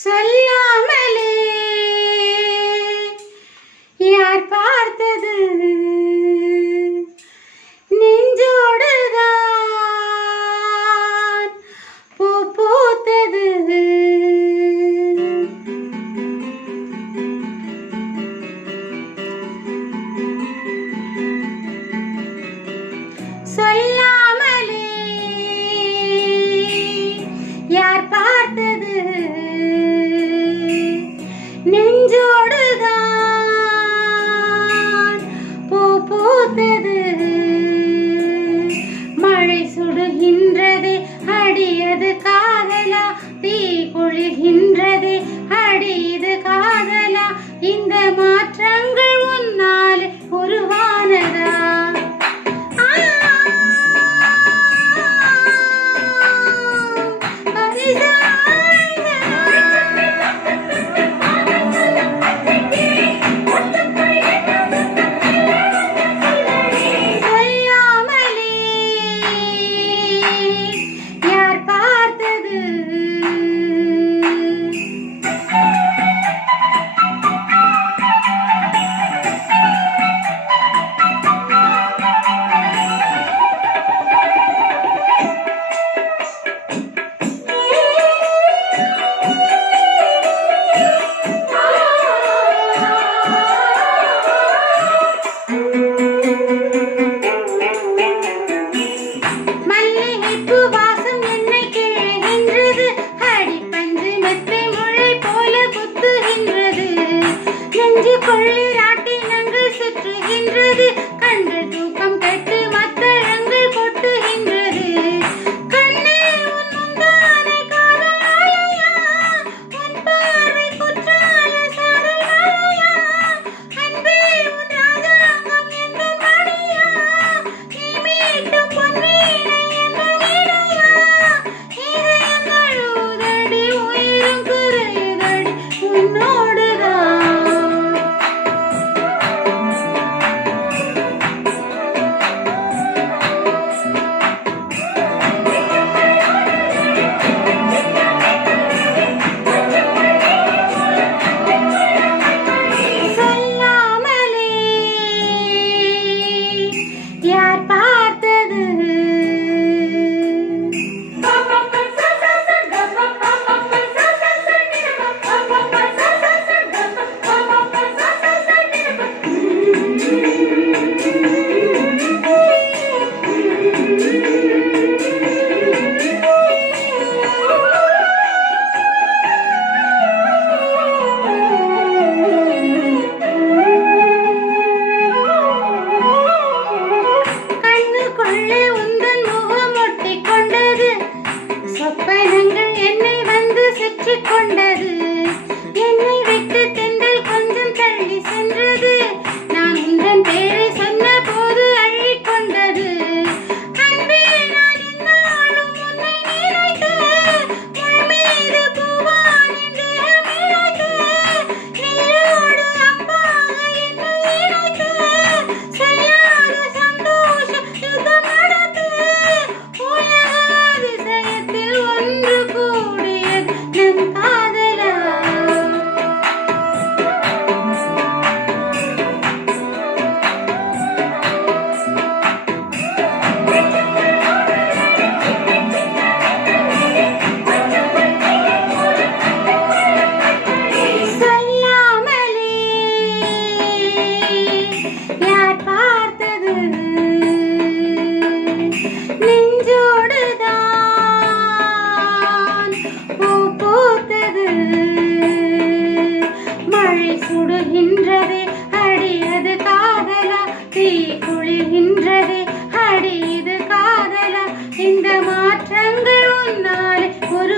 சொல்லாமலே யார் பார்த்தது நெஞ்சோடுதான் பூ பூத்தது. சொல்லாமலே யார் பார்த்தது நெஞ்சோடுதான் பூ பூத்தது. மழை சுடுகின்றதே அடியது காதலா, தீ குளிர்கின்றதே அடியது காதலா, இந்த மாற்றங்கள் உன்னால் உருவானதா? கொள்ளிராட்டினங்கள் சுற்றுகின்றது, கண்கள் தூக்கம் கெட்டு மத்தளங்கள் கொட்டுகின்றது. கண்ணே உன் முந்தானை காதல் மழையா, உன் பார்வை குற்றால சாரல் மழையா, அன்பே உன் ராஜாங்கம் என்ற மணியா, நீ மீட்டும் பொன்வீணை என்ற நிலையா, இதயம் அழுதடி உயிரும் குறையுதடி உன்னோடுதான். யார் பார்த்தது சொப்பனங்கள் என்னை வந்து சுற்றி கொண்டது, என்னை விட்டு தென்றல் கொஞ்சம் தள்ளி சென்றது, நான் உந்தன் பேரை சொன்ன போது அள்ளிக் கொண்டது. அன்பே நான் என்னாலும் உன்னை நினைத்து, உன் மீது பூவானின் தேகம் இழைத்து, நீரோடு அம்பாக என்னை இணைத்து, செய்யாத சந்தோஷம் யுத்தம் நடத்து, உலக அதிசயத்தில் ஒன்று கூடியது நம் காதலா. சொல்லாமலே யார் பார்த்தது நெஞ்சோடுதான் பூ பூத்தது. மழை சுடுகின்றதே அடியது காதலா, தீ குளிர்கின்றதே அடியது காதலா, இந்த மாற்றங்கள் உன்னால் ஒரு